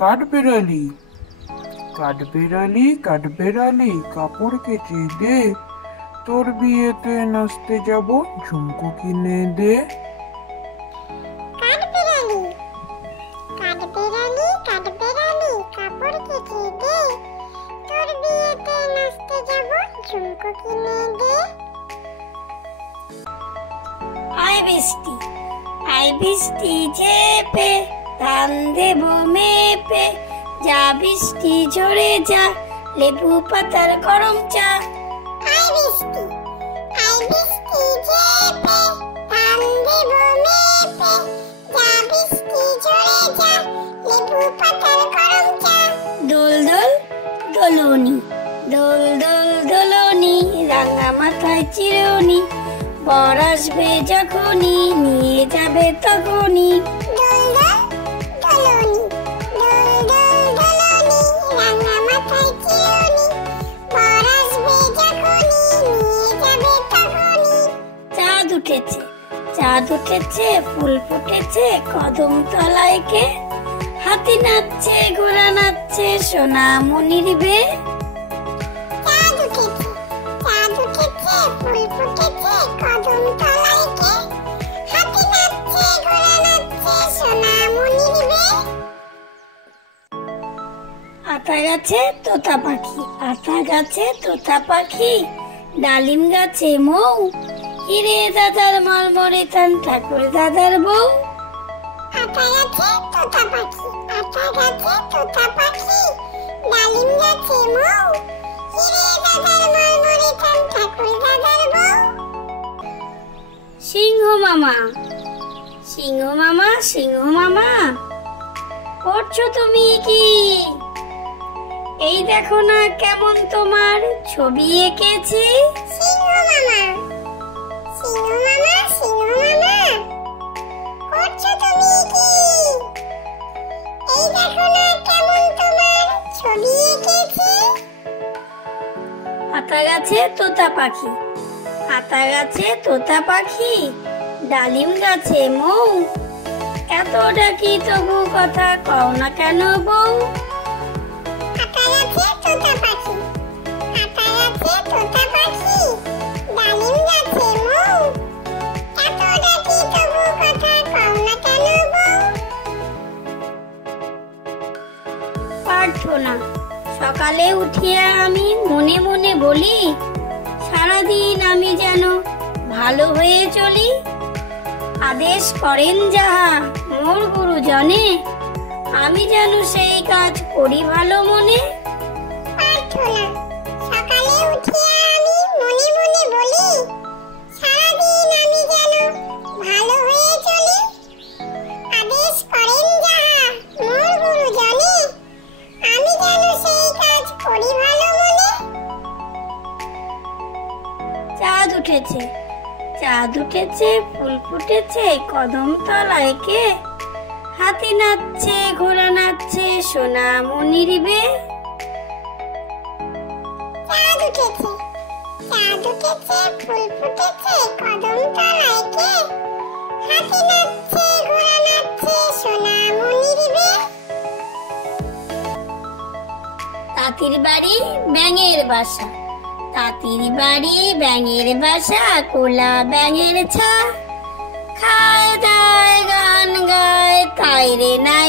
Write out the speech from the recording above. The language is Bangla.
কাঠবেড়ালি কাঠবেড়ালি কাঠবেড়ালি কাপড় কেচে দে, তোর বিয়েতে নাচতে যাব ঝুমকো কিনে দে। কাঠবেড়ালি কাঠবেড়ালি কাঠবেড়ালি কাপড় কেচে দে, তোর বিয়েতে নাচতে যাব ঝুমকো কিনে দে। আয় বৃষ্টি ঝেপে, ধান দেব মেপে, যা বৃষ্টি ঝরে যা, লেবু পাতার গরম চা। আয় বৃষ্টি ঝেপে, ধান দেব মেপে, যা বৃষ্টি ঝরে যা, লেবু পাতার গরম চা। দোল দোল দোলনি, দোল দোল দোলনি, রাঙা মাথায় চিরুনি, বর আসবে যখনই, নিয়ে যাবে তখনই। দোল দোল দোলনি, দোল দোল দোলনি, রাঙা মাথায় চিরুনি, বর আসবে যখনই, নিয়ে যাবে তখনই। চাঁদ উঠেছে, ফুল ফুটেছে কদম তলায় কে, হাতি নাচছে ঘোড়া নাচছে সোনা মনির বে। চাঁদ উঠেছে, ফুল ফুটেছে কদম তলায় কে, হাতি নাচছে ঘোড়া নাচছে সোনা মনির বে। আতা গাছে তোতা পাখি, ডালিম গাছে মৌ, হিরে দাদার মরমরে থান ঠাকুর দাদার বউ। আতা গাছে তোতা পাখি, ডালিম গাছে মৌ, হিরে দাদার মরমরে থান ঠাকুর দাদার বউ। সিংহ মামা করছো তুমি কি? এই দেখো না কেমন তোমার ছবি এঁকেছি। সিংহ মামা করছো তুমি কি? এই দেখো না কেমন তোমার ছবি এঁকেছি। আতা গাছে তোতা পাখি, ডালিম গাছে মৌ, এত ডাকি তবু কথা কও না কেন বউ। আতা গাছে তোতা পাখি, ডালিম গাছে মৌ, এত ডাকি তবু কথা কও না কেন বউ। প্রার্থনা সকালে উঠিয়া আমি মনে মনে বলি, সারাদিন আমি যেন ভালো হয়ে চলি। আদেশ করেন যাহা মোর গুরুজনে, আমি যেন সেই কাজ করি ভালো মনে। প্রার্থনা সকালে উঠিয়া আমি মনে মনে বলি, সারাদিন আমি যেন ভালো হয়ে চলি। আদেশ করেন যাহা মোর গুরুজনে, আমি যেন সেই কাজ করি ভালো মনে। চাঁদ উঠেছে ফুল ফুটেছে কদম তলায় কে, হাতি নাচছে ঘোড়া নাচছে সোনা মনির বে। চাঁদ উঠেছে, ফুল ফুটেছে কদম তলায় কে, হাতি নাচছে ঘোড়া নাচছে সোনা মনির বে। তাঁতির বাড়ি ব্যাঙের বাসা, কোলা ব্যাঙের ছা, খায় দায় গান গায় তাই রে না